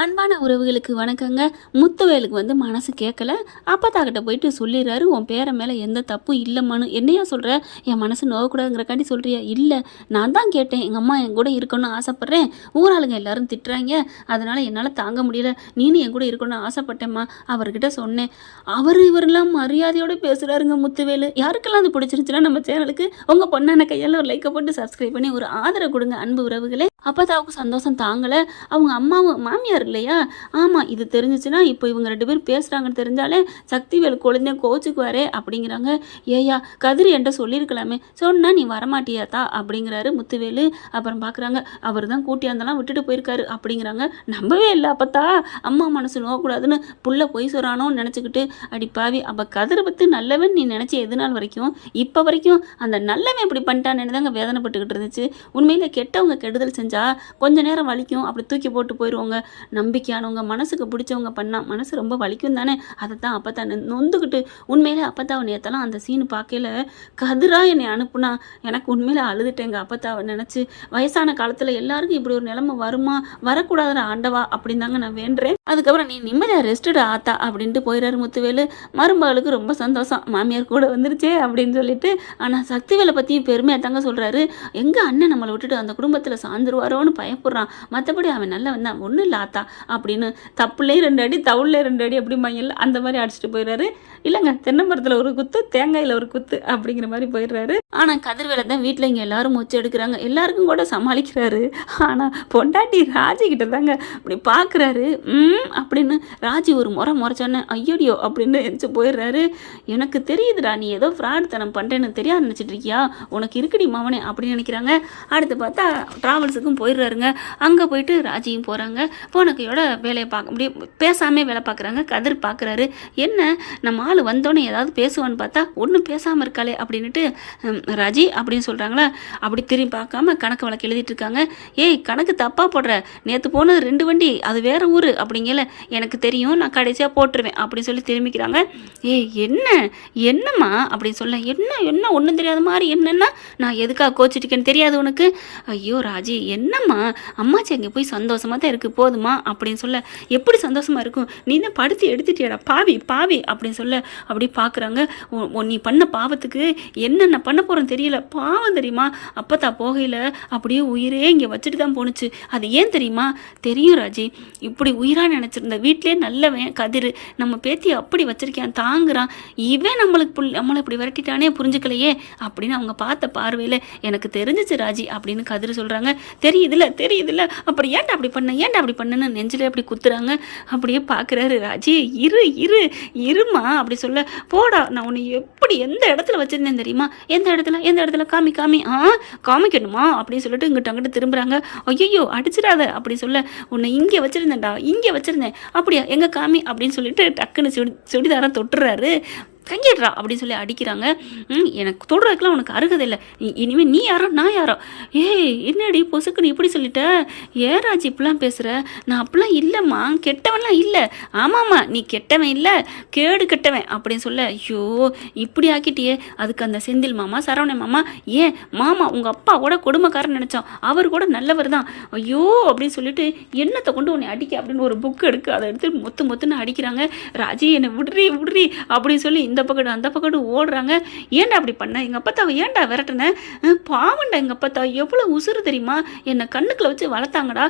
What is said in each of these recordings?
அன்பான உறவுகளுக்கு வணக்கங்க. முத்துவேலுக்கு மனசு கேட்கல. அப்பத்தாக்கிட்ட போயிட்டு சொல்லிடுறாரு, உன் பேரன் மேலே எந்த தப்பும் இல்லைம்மான்னு. என்னையா சொல்கிற? என் மனசு நோவக்கூடாதுங்கிறக்காண்டி சொல்கிறியா? இல்லை, நான் தான் கேட்டேன். எங்கள் அம்மா என் கூட இருக்கணும்னு ஆசைப்பட்றேன். ஊராளுங்க எல்லாரும் திட்டுறாங்க, அதனால் என்னால் தாங்க முடியல. நீனும் என் கூட இருக்கணும்னு ஆசைப்பட்டேம்மா. அவர்கிட்ட சொன்னேன். இவரெல்லாம் மரியாதையோடு பேசுகிறாருங்க முத்துவேலு. யாருக்கெல்லாம் அது பிடிச்சிருச்சுன்னா நம்ம சேனலுக்கு உங்கள் பொண்ணான கையால் ஒரு லைக்கை போட்டு சப்ஸ்கிரைப் பண்ணி ஒரு ஆதரவு கொடுங்க அன்பு உறவுகளே. அப்பத்தாவுக்கு சந்தோஷம் தாங்கலை. அவங்க அம்மாவும் மாமியார் இல்லையா? ஆமாம், இது தெரிஞ்சிச்சுன்னா இப்போ இவங்க 2 பேரும் பேசுகிறாங்கன்னு தெரிஞ்சாலே சக்திவேல் குழந்தை கோச்சுக்குவாரே அப்படிங்கிறாங்க. ஏயா, கதிர் என்கிட்ட சொல்லியிருக்கலாமே, சொன்னால் நீ வரமாட்டியாத்தா அப்படிங்கிறாரு முத்துவேலு. அப்புறம் பார்க்குறாங்க, அவர் தான் கூட்டியாந்தெல்லாம் விட்டுட்டு போயிருக்காரு அப்படிங்கிறாங்க. நம்பவே இல்லை அப்பத்தா. அம்மா மனசு நோக்கூடாதுன்னு புள்ள பொய் சொல்கிறானோன்னு நினச்சிக்கிட்டு, அடிப்பாவி, அப்போ கதிரை பற்றி நல்லவன் நீ நினச்சி எது நாள் வரைக்கும் இப்போ வரைக்கும் அந்த நல்லவன் இப்படி பண்ணிட்டான்னு தாங்க வேதனைப்பட்டுக்கிட்டு இருந்துச்சு. உண்மையிலே கெட்டவங்க கெடுதல் செஞ்சால் கொஞ்ச நேரம் வலிக்கும், அப்படி தூக்கி போட்டு போயிடுவாங்க. நம்பிக்கையானவங்க மனசுக்கு பிடிச்சவங்க பண்ணால் மனசு ரொம்ப வலிக்கும் தானே. அதை தான் அப்போ நொந்துக்கிட்டு உண்மையிலே அப்பத்தாவை நேற்றலாம் அந்த சீனு பார்க்கல கதிராக என்னை அனுப்புனா எனக்கு உண்மையில அழுதுட்டேங்க. அப்பத்தாவை நினச்சி வயசான காலத்தில் எல்லாருக்கும் இப்படி ஒரு நிலைமை வருமா, வரக்கூடாதுற ஆண்டவா அப்படின்னு தாங்க நான் வேண்டுறேன். அதுக்கப்புறம் நீ நிம்மதியாக ரெஸ்ட்டுடா ஆத்தா அப்படின்ட்டு போயிடாரு முத்துவேலு. மருமகளுக்கு ரொம்ப சந்தோஷம், மாமியார் கூட வந்துருச்சே அப்படின்னு சொல்லிட்டு. ஆனால் சக்திவேலை பற்றியும் பெருமையாக தாங்க சொல்கிறாரு. எங்கள் அண்ணன் நம்மளை விட்டுட்டு அந்த குடும்பத்தில் சார்ந்துருவாரோன்னு பயப்படுறான், மற்றபடி அவன் நல்ல வந்தான், ஒன்றும் இல்லை ஆத்தா அப்படின்னு. தப்புலேயே 2 அடி தவுள்லே 2 அடி அப்படி மையல் அந்த மாதிரி அடிச்சுட்டு போயிடுறாரு. இல்லைங்க, தென்னமரத்தில் ஒரு குத்து தேங்காயில் ஒரு குத்து அப்படிங்கிற மாதிரி போயிடுறாரு. ஆனால் கதிர்வேலை தான் வீட்டில் இங்கே எல்லாரும் மூச்சு எடுக்கிறாங்க, எல்லாருக்கும் கூட சமாளிக்கிறாரு. ஆனால் பொண்டாட்டி ராஜி கிட்ட தாங்க அப்படி பார்க்குறாரு. அப்படின்னு ராஜி ஒரு முறைச்சோன்னே ஐயோடியோ அப்படின்னு எரிச்சு போயிடுறாரு. எனக்கு தெரியுதுடா, நீ ஏதோ ஃப்ராட் தனம் பண்ணுறேன்னு தெரியாது நினச்சிட்டு இருக்கியா, உனக்கு இருக்குடி மாவனே அப்படின்னு நினைக்கிறாங்க. அடுத்து பார்த்தா ட்ராவல்ஸுக்கும் போயிடுறாருங்க. அங்கே போயிட்டு ராஜியும் போகிறாங்க. போன கையோட வேலையை பார்க்க முடியும், பேசாமல் வேலை பார்க்குறாங்க. கதிர் பார்க்குறாரு, என்ன நம்ம ஆள் வந்தோன்னே ஏதாவது பேசுவான்னு பார்த்தா ஒன்றும் பேசாமல் இருக்காளே அப்படின்ட்டு ராஜி அப்படின்னு சொல்கிறாங்களா. அப்படி திரும்பி பார்க்காம கணக்கு வழக்கு எழுதிட்டு இருக்காங்க. ஏய், கணக்கு தப்பாக போடுற, நேற்று போனது 2 வண்டி, அது வேற ஊர் அப்படிங்கல எனக்கு தெரியும், நான் கடைசியாக போட்டுருவேன் அப்படின்னு சொல்லி திரும்பிக்கிறாங்க. ஏய், என்னம்மா அப்படின்னு சொல்ல, என்ன ஒன்றும் தெரியாத மாதிரி, என்னன்னா நான் எதுக்காக கோச்சிட்டிக்கேன்னு தெரியாது உனக்கு? ஐயோ ராஜி, என்னம்மா, அம்மாச்சி அங்கே போய் சந்தோஷமாக தான் இருக்குது போதுமா அப்படின்னு சொல்ல, எப்படி சந்தோஷமாக இருக்கும், நீ தான் படுத்து எடுத்துட்டியடா பாவி அப்படின்னு சொல்ல. அப்படி பார்க்குறாங்க. நீ பண்ண பாவத்துக்கு என்னென்ன பண்ண போகிறேன்னு தெரியல, பாவம் தெரியுமா, அப்பத்தா போகையில் அப்படியே உயிரே இங்கே வச்சுட்டு தான் போணுச்சு. அது ஏன் தெரியுமா? தெரியும் ராஜி, இப்படி உயிராக நினச்சிருந்த வீட்டிலே நல்லவன் கதிர் நம்ம பேத்தியை அப்படி வச்சிருக்கான், தாங்குறான், இவன் நம்மளை இப்படி விரட்டிட்டானே புரிஞ்சுக்கலையே அப்படின்னு அவங்க பார்த்த பார்வையில் எனக்கு தெரிஞ்சிச்சு ராஜி அப்படின்னு கதிர் சொல்கிறாங்க. தெரியுதுல்ல அப்புறம் ஏன்டா அப்படி பண்ணுன்னு நெஞ்சில் அப்படி குத்துறாங்க. அப்படியே பார்க்குறாரு ராஜி. இருமா அப்படி சொல்ல, போடா, நான் உன்னை எப்படி எந்த இடத்துல வச்சிருந்தேன் தெரியுமா, எந்த இடத்துல காமி காமிக்கணுமா அப்படின்னு சொல்லிட்டு அங்கிட்டு திரும்புகிறாங்க. ஐயோ அடிச்சிடாத அப்படி சொல்ல, உன்னை இங்கே வச்சிருந்தேன் அப்படியா, எங்க காமி அப்படின்னு சொல்லிட்டு டக்குன்னு சுடிதாரம் தொட்டுறாரு. கையிடுறா அப்படின்னு சொல்லி அடிக்கிறாங்க. எனக்கு தொடுறதுக்குலாம் உனக்கு அருகதை இல்லை, இனிமேல் நீ யாரோ நான் யாரோ. ஏய், என்னடி பொசுக்குன்னு இப்படி சொல்லிட்ட, ஏன் ராஜி இப்படிலாம் பேசுகிற, நான் அப்படிலாம் இல்லைம்மா, கெட்டவன்லாம் இல்லை. ஆமாம்மா, நீ கெட்டவன் இல்லை, கேடு கெட்டவன் அப்படின்னு சொல்ல. ஐயோ, இப்படி ஆக்கிட்டியே. அதுக்கு அந்த செந்தில் மாமா, சரவணன் மாமா, ஏன் மாமா உங்கள் அப்பா கூட கொடுமைக்காரன் நினச்சோம், அவர் கூட நல்லவர் தான். ஐயோ அப்படின்னு சொல்லிட்டு, என்னத்தை கொண்டு உன்னை அடிக்க அப்படின்னு ஒரு புக்கு எடுக்கு, அதை எடுத்து மொத்துன்னு அடிக்கிறாங்க. ராஜி, என்னை விடுறி அப்படின்னு சொல்லி இந்த பக்கத்து அந்த பக்கத்து ஓடுறாங்க. ஏன்டா அப்படி பண்ண, எங்கள் அப்பத்தாவை ஏன்டா விரட்டின, பாவண்டா, எங்கள் அப்பத்தா எவ்வளோ உசுறு தெரியுமா, என்னை கண்ணுக்குள்ள வச்சு வளர்த்தாங்கடா,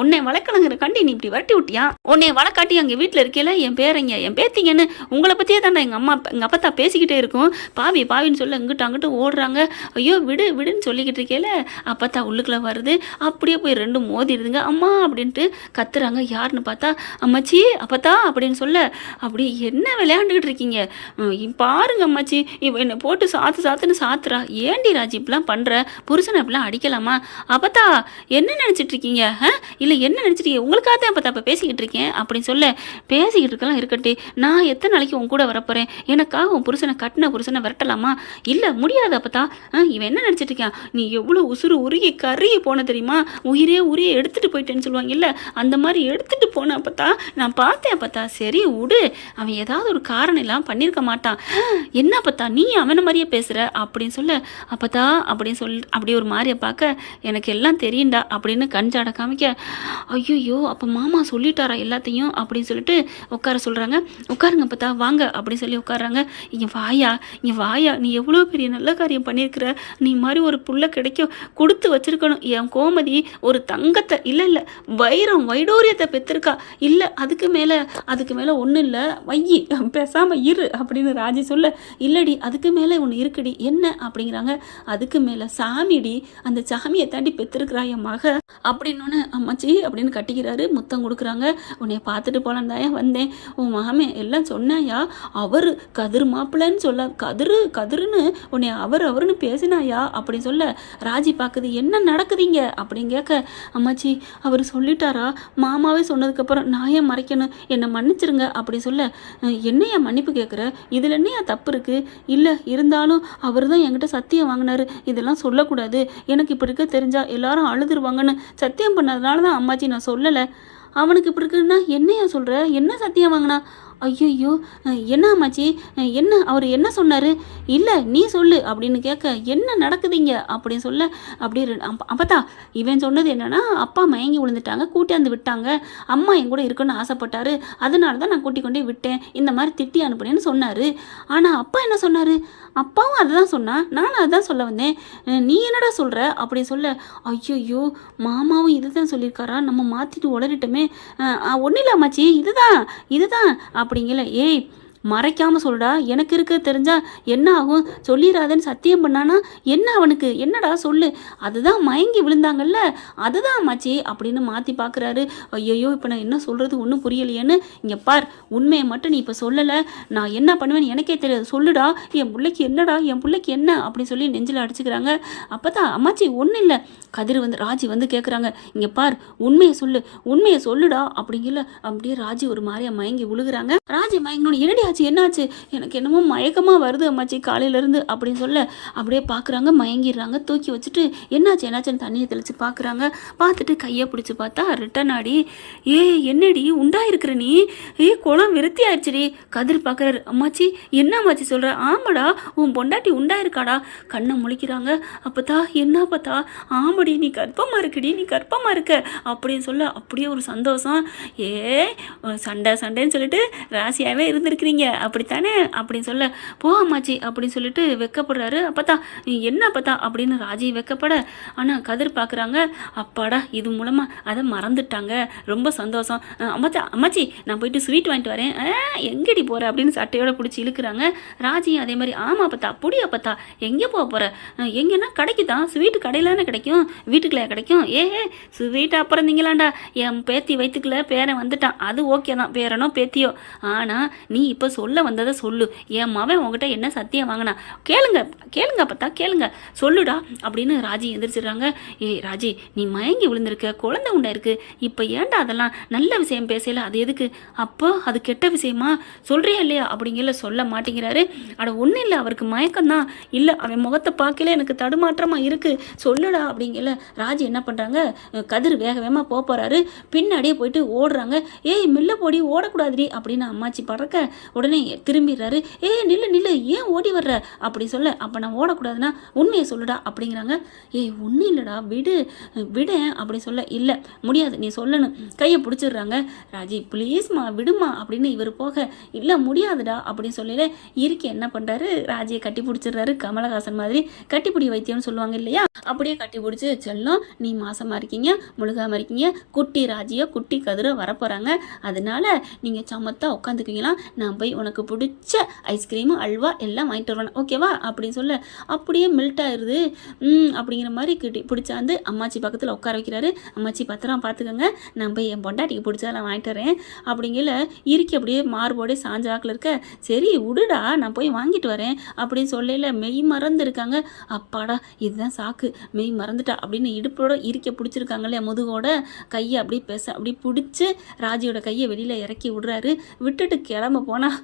உன்னை வளர்க்கணுங்கிற கண்டி நீ இப்படி விரட்டி விட்டியா, உன்னை வளர்க்காட்டி அங்கே வீட்டில் இருக்கையில என் பேரங்க என் பேத்திங்கன்னு உங்களை பற்றியே தாண்டா எங்கள் அப்பத்தா பேசிக்கிட்டே இருக்கும். பாவின்னு சொல்ல அங்கிட்டு ஓடுறாங்க. ஐயோ விடுன்னு சொல்லிக்கிட்டு இருக்கையில அப்பத்தா உள்ளுக்குள்ள வருது. அப்படியே போய் 2 மோதிடுதுங்க. அம்மா அப்படின்ட்டு கத்துறாங்க. யாருன்னு பார்த்தா அம்மாச்சி, அப்பத்தா அப்படின்னு சொல்ல, அப்படி என்ன விளையாண்டுக்கிட்டு இருக்கீங்க, பாருங்க அம்மாச்சி, இவ என்னை போட்டு சாத்துன்னு சாத்துறா, ஏண்டி ராஜி இப்பெல்லாம் பண்ணுற, புருஷனை இப்பெல்லாம் அடிக்கலாமா, அப்பத்தா என்ன நினச்சிட்டு இருக்கீங்க, இல்லை என்ன நினச்சிருக்கீங்க, உங்களுக்காக தான் அப்பத்தா இப்போ பேசிக்கிட்டு இருக்கேன் அப்படின்னு சொல்ல. பேசிக்கிட்டு இருக்கலாம் இருக்கட்டே, நான் எத்தனை நாளைக்கு உன் கூட வரப்போகிறேன், எனக்காக உன் கட்டின புருஷனை விரட்டலாமா, இல்லை முடியாது அப்பத்தா. இவன் என்ன நினச்சிட்டு இருக்கான், நீ எவ்வளோ உசுறு உருகி கருகி போன தெரியுமா, உயிரே எடுத்துகிட்டு போயிட்டேன்னு சொல்லுவாங்க இல்லை, அந்த மாதிரி எடுத்துகிட்டு போன அப்பத்தா நான் பார்த்தேன் அப்பத்தா. சரி விடு, அவன் ஏதாவது ஒரு காரணம் இல்லாமல் பண்ணியிருக்க மாட்டான். என்ன அப்பத்தா நீ அவனை மாதிரியே பேசுகிற அப்படின்னு சொல்ல, அப்பத்தா அப்படின்னு அப்படி ஒரு மாதிரியை பார்க்க, எனக்கு எல்லாம் தெரியும்டா அப்படின்னு கஞ்சாட காமிக்க, ஐயோ அப்போ மாமா சொல்லிட்டாரா எல்லாத்தையும் அப்படின்னு சொல்லிட்டு உட்கார சொல்கிறாங்க. உட்காருங்க அப்பத்தா வாங்க அப்படின்னு சொல்லி உட்காடுறாங்க. இங்கே வாயா நீ எவ்வளோ பெரிய நல்ல காரியம் பண்ணியிருக்கிற, நீ மாதிரி ஒரு புள்ள கிடைக்கும் கொடுத்து வச்சிருக்கணும். என் கோமதி ஒரு தங்கத்தை இல்லை வைடூரியத்தை பெற்றிருக்கா. இல்லை அதுக்கு மேலே ஒன்றும் இல்லை வையி பேசாமல் இரு அப்படின்னு ராஜி சொல்ல, இல்லடி அதுக்கு மேலே ஒன்று இருக்குடி என்ன அப்படிங்கிறாங்க. அதுக்கு மேலே சாமிடி, அந்த சாமியை தாண்டி பெற்றிருக்கிறா என் மக அப்படின்னு அம்மாச்சி அப்படின்னு கட்டிக்கிறாரு. முத்தம் கொடுக்குறாங்க. உன்னை பார்த்துட்டு போலான் தான் வந்தேன். உன் மாமே எல்லாம் சொன்னாயா, அவர் கதிர் மாப்பிள்ளைன்னு சொல்ல, கதிருன்னு உன்னை அவருன்னு பேசினாயா அப்படின்னு சொல்ல, ராஜி பார்க்குது என்ன நடக்குதுங்க அப்படின்னு கேட்க, அம்மாச்சி அவர் சொல்லிட்டாரா, மாமாவே சொன்னதுக்கப்புறம் நான் ஏன் மறைக்கணும், என்னை மன்னிச்சிருங்க அப்படி சொல்ல, என்னையா மன்னிப்பு கேட்குற, இதில் என்னையா தப்பு இருக்குது, இல்லை இருந்தாலும் அவர் தான் என்கிட்ட சத்தியம் வாங்கினாரு, இதெல்லாம் சொல்லக்கூடாது, எனக்கு இப்படி இருக்க தெரிஞ்சா எல்லாரும் அழுதுருவாங்கன்னு சத்தியம் பண்ணதுனால தான் அம்மாச்சி நான் சொல்லலை. அவனுக்கு இப்படி இருக்குன்னா என்னையா சொல்கிற, என்ன சத்தியம் வாங்கினா, ஐயோ என்ன அம்மாச்சி என்ன அவர் என்ன சொன்னார், இல்லை நீ சொல்லு அப்படின்னு கேட்க, என்ன நடக்குதுங்க அப்படின்னு சொல்ல, அப்படி அப்பத்தா இவன் சொன்னது என்னன்னா, அப்பா மயங்கி விழுந்துட்டாங்க, கூட்டியாந்து விட்டாங்க, அம்மா என் கூட இருக்குன்னு ஆசைப்பட்டாரு, அதனால தான் நான் கூட்டி கொண்டே விட்டேன், இந்த மாதிரி திட்டி அனுப்புனேன்னு சொன்னார். ஆனால் அப்பா என்ன சொன்னார், அப்பாவும் அதை தான் சொன்னான், நானும் அதுதான் சொல்ல வந்தேன், நீ என்னடா சொல்கிற அப்படி சொல்ல, ஐயோ மாமாவும் இது தான் சொல்லியிருக்காரா, நம்ம மாற்றிட்டு உளறிட்டோமே, ஒன்றும் இல்லை அம்மாச்சி இதுதான் அப்படிங்கல, ஏய் மறைக்காமல் சொல்லுடா, எனக்கு இருக்க தெரிஞ்சா என்ன ஆகும், சொல்லிடாதன்னு சத்தியம் பண்ணானா என்ன, அவனுக்கு என்னடா சொல்லு, அதுதான் மயங்கி விழுந்தாங்கல்ல அதுதான் அம்மாச்சி அப்படின்னு மாற்றி பார்க்குறாரு. ஐயோ இப்போ நான் என்ன சொல்கிறது ஒன்றும் புரியலையேன்னு, இங்கே பார் உண்மையை மட்டும் நீ இப்போ சொல்லலை, நான் என்ன பண்ணுவேன்னு எனக்கே தெரியாது, சொல்லுடா என் பிள்ளைக்கு என்ன அப்படின்னு சொல்லி நெஞ்சில் அடிச்சுக்கிறாங்க. அப்போ தான் அம்மாச்சி ஒன்றும் இல்லை, கதிர் ராஜி கேட்குறாங்க, இங்கே பார் உண்மையை சொல்லுடா அப்படிங்கல. அப்படியே ராஜி ஒரு மாதிரியா மயங்கி விழுகிறாங்க. ராஜி மயங்கணும், என்னடி என்னாச்சு, எனக்கு என்னமோ மயக்கமாக வருது அம்மாச்சி காலையிலேருந்து அப்படின்னு சொல்ல, அப்படியே பார்க்குறாங்க, மயங்கிடுறாங்க. தூக்கி வச்சுட்டு என்னாச்சுன்னு தண்ணியை தெளித்து பார்க்குறாங்க. பார்த்துட்டு கையை பிடிச்சி பார்த்தா ரிட்டன் ஆடி, என்னடி உண்டாயிருக்கிற நீ, குளம் விருத்தி ஆயிடுச்சுடி. கதிர் பார்க்குறாரு, அம்மாச்சி என்ன அம்மாச்சி சொல்கிற, ஆமாடா உன் பொண்டாட்டி உண்டாயிருக்காடா. கண்ணை முழிக்கிறாங்க. அப்போத்தா என்ன பார்த்தா, ஆமாடி நீ கர்ப்பமாக இருக்க அப்படின்னு சொல்ல, அப்படியே ஒரு சந்தோஷம். சண்டைன்னு சொல்லிட்டு ராசியாகவே இருந்திருக்கிறீங்க அப்படித்தானே அப்படின்னு சொல்ல, போ அம்மாச்சி அப்படின்னு சொல்லிட்டு வெக்கப்படுறாரு. அப்பத்தா என்ன அப்பத்தா அப்படின்னு ராஜி வெக்கப்பட, ஆனால் கதிர் பார்க்குறாங்க, அப்பாடா இது மூலமாக அதை மறந்துட்டாங்க, ரொம்ப சந்தோஷம். அம்மாச்சி நான் போயிட்டு ஸ்வீட் வாங்கிட்டு வரேன், எங்கடி போகிற அப்படின்னு சட்டையோட பிடிச்சி இழுக்கிறாங்க. ராஜியும் அதே மாதிரி, ஆமாம் அப்பத்தா புடி அப்பத்தா எங்கே போக போகிற, எங்கன்னா கடைக்கு தான், ஸ்வீட்டு கடையிலான கிடைக்கும், வீட்டுக்குள்ளே கிடைக்கும். ஸ்வீட் அப்புறம் நீங்களாண்டா, என் பேத்தி வயிற்றுக்குள்ள பேரன் வந்துட்டான், அது ஓகே தான், பேரனோ பேத்தியோ, ஆனால் நீ இப்போ சொல்ல வந்ததை சொல்லு, என் மவன் உங்ககிட்ட என்ன சத்தியம் வாங்கினா, கேளுங்க அப்பத்தா கேளுங்க சொல்லுடா அப்படின்னு ராஜி எந்திரிச்சிடுறாங்க. ராஜி நீ மயங்கி விழுந்திருக்க, குழந்தை உண்டாயிருக்கு, இப்போ ஏன்டா அதெல்லாம் நல்ல விஷயம் பேசல, அது எதுக்கு, அப்போ அது கெட்ட விஷயமா சொல்றியா இல்லையா அப்படிங்கல. சொல்ல மாட்டேங்கிறாரு. அட ஒன்றும் இல்லை அவருக்கு மயக்கம்தான், இல்லை அவன் முகத்தை பார்க்கல எனக்கு தடுமாற்றமாக இருக்குது, சொல்லுடா அப்படிங்கல. ராஜி என்ன பண்ணுறாங்க, கதிர் வேகமாக போகிறாரு, பின்னாடியே போயிட்டு ஓடுறாங்க. மில்ல போடி ஓடக்கூடாதுடி அப்படின்னு அம்மாச்சி பறக்க, உடனே திரும்பிடுறாரு. நில்லு ஏன் ஓடி வர்ற அப்படி சொல்ல, அப்போ நான் ஓடக்கூடாதுன்னா உண்மையை சொல்லுடா அப்படிங்கிறாங்க. ஒன்றும் இல்லைடா விட அப்படி சொல்ல, இல்லை முடியாது நீ சொல்லணும், கையை பிடிச்சிடுறாங்க. ராஜி ப்ளீஸ்மா விடுமா அப்படின்னு இவர் போக, இல்லை முடியாதுடா அப்படின்னு சொல்லல, இருக்கி என்ன பண்ணுறாரு, ராஜியை கட்டி பிடிச்சிடுறாரு. கமலஹாசன் மாதிரி கட்டிப்பிடி வைத்தியம்னு சொல்லுவாங்க இல்லையா, அப்படியே கட்டி பிடிச்சி, செல்லம் நீ மாசமாக இருக்கீங்க, முழுகாமல் இருக்கீங்க, குட்டி ராஜியோ குட்டி கதிரோ வரப்போகிறாங்க, அதனால நீங்கள் சமத்தா உட்காந்துக்குவீங்களா, நான் போய் உனக்கு பிடிச்ச ஐஸ்கிரீமு அல்வா எல்லாம் வாங்கிட்டு வருவேன் ஓகேவா அப்படின்னு சொல்ல, அப்படியே மெல்ட் ஆயிடுது. அப்படிங்கிற மாதிரி பிடிச்சாந்து அம்மாச்சி பக்கத்தில் உட்கார வைக்கிறாரு. அம்மாச்சி பத்திரம் பார்த்துக்கோங்க, நான் போய் என் பொண்டாட்டிக்கு பிடிச்சதெல்லாம் வாங்கிட்டு வரேன் அப்படிங்கல. இருக்கி அப்படியே மார்போடே சாஞ்சாக்கில் இருக்க, சரி விடுடா நான் போய் வாங்கிட்டு வரேன் அப்படின்னு சொல்லல, மெய் மறந்து இருக்காங்க. அப்பாடா இதுதான் சாக்கு, மெய் மறந்துட்டா அப்படின்னு இடுப்போட இருக்க பிடிச்சிருக்காங்களே, முதுகோட கையை அப்படி அப்படி பிடிச்சி ராஜியோட கையை வெளியில் இறக்கி விடுறாரு. விட்டுட்டு கிளம்ப போனால்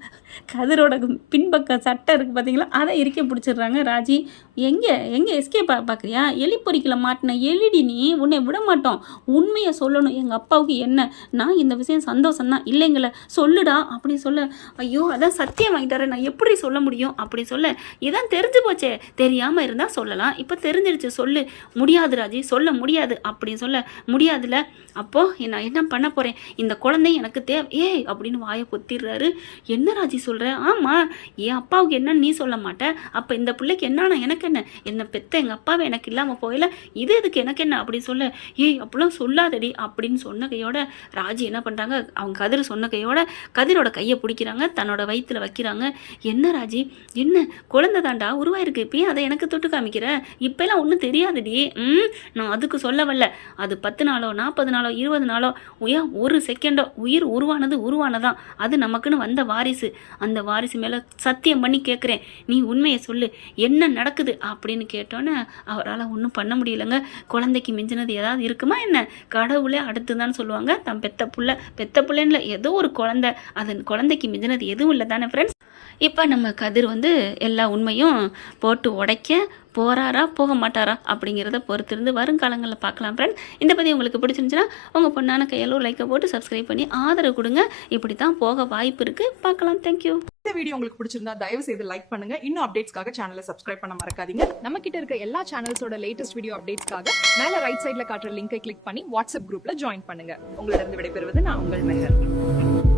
கதிரோட பின்பக்க சட்டை இருக்குது பார்த்தீங்களா, அதை இருக்க பிடிச்சிடுறாங்க ராஜி. எங்கே எஸ்கேப் பார்க்குறியா? எலி பொறிக்கல மாட்டின எலிடி நீ, உன்னை விட மாட்டோம். உண்மையை சொல்லணும். எங்கள் அப்பாவுக்கு என்ன, நான் இந்த விஷயம் சந்தோஷம் தான் இல்லைங்கள, சொல்லுடா அப்படி சொல்ல. ஐயோ அதான் சத்தியம் வாங்கிட்டாரு, நான் எப்படி சொல்ல முடியும் அப்படி சொல்ல. இதான் தெரிஞ்சு போச்சே, தெரியாமல் இருந்தால் சொல்லலாம், இப்போ தெரிஞ்சிருச்சு சொல்லு. முடியாது ராஜி, சொல்ல முடியாது அப்படின்னு சொல்ல. முடியாதுல்ல, அப்போது நான் என்ன பண்ண போகிறேன், இந்த குழந்தை எனக்கு தேவை ஏய் அப்படின்னு வாயை பொத்திடுறாரு. என்ன ராஜி சொல்கிற? ஆமாம், என் அப்பாவுக்கு என்னன்னு நீ சொல்ல மாட்டேன், அப்போ இந்த பிள்ளைக்கு என்னன்னா எனக்கு என்ன, என்னை பெத்த எங்கள் அப்பாவை எனக்கு இல்லாமல் போயில, இது எதுக்கு எனக்கு என்ன அப்படின்னு சொல்ல. ஏய் அப்படிலாம் சொல்லாதடி அப்படின்னு சொன்ன கையோட ராஜி என்ன பண்ணுறாங்க, அவங்க கதிர் சொன்ன கையோட கதிரோட கையை பிடிக்கிறாங்க, தன்னோட வயிற்றில் வைக்கிறாங்க. என்ன ராஜி, என்ன குழந்தை தாண்டா உருவாயிருக்கு, இப்பயே அதை எனக்கு தொட்டு காமிக்கிற, இப்போலாம் ஒன்றும் தெரியாதுடி. நான் அதுக்கு சொல்ல வரல, அது 10 நாளோ 40 நாளோ 20 நாளோ ஒரு செகண்டோ உயிர் உருவானதான், அது நமக்குன்னு வந்த வாரிசு. அந்த வாரிசு மேலே சத்தியம் பண்ணி கேட்குறேன், நீ உண்மையை சொல்லு, என்ன நடக்குது அப்படின்னு கேட்டோன்னே அவரால் ஒன்றும் பண்ண முடியலைங்க. குழந்தைக்கு மிஞ்சினது ஏதாவது இருக்குமா என்ன, கடவுளே அடுத்து தான் சொல்லுவாங்க, தன் பெத்த பிள்ளைன்னு ஏதோ ஒரு குழந்தை, அது குழந்தைக்கு மிஞ்சினது எதுவும் இல்லை தானே ஃப்ரெண்ட்ஸ். இப்போ நம்ம கதிர் எல்லா உண்மையும் போட்டு உடைக்க போகிறாரா போக மாட்டாரா அப்படிங்கிறத பொறுத்திருந்து வருங்காலங்களில் பார்க்கலாம் ஃப்ரெண்ட். இந்த பற்றி உங்களுக்கு பிடிச்சிருந்துச்சுன்னா உங்கள் பொண்ணான கையில் ஒரு லைக்கை போட்டு சப்ஸ்கிரைப் பண்ணி ஆதரவு கொடுங்க. இப்படி தான் போக வாய்ப்பு இருக்குது, பார்க்கலாம். தேங்க்யூ. இந்த வீடியோ உங்களுக்கு பிடிச்சிருந்தா தயவு செய்து லைக் பண்ணுங்க. இன்னும் அப்டேட்ஸ்க்காக சேனலை சப்ஸ்கிரைப் பண்ண மறக்காதீங்க. நம்ம கிட்ட இருக்க எல்லா சேனல்ஸோட லேட்டஸ்ட் வீடியோ அப்டேட்ஸ்க்காக மேல ரைட் சைடுல காட்டுற லிங்கை கிளிக் பண்ணி வாட்ஸ்அப் குரூப்ல ஜாயின் பண்ணுங்க. உங்களிடம் விடைபெறுவது நான் உங்கள் மெஹர்.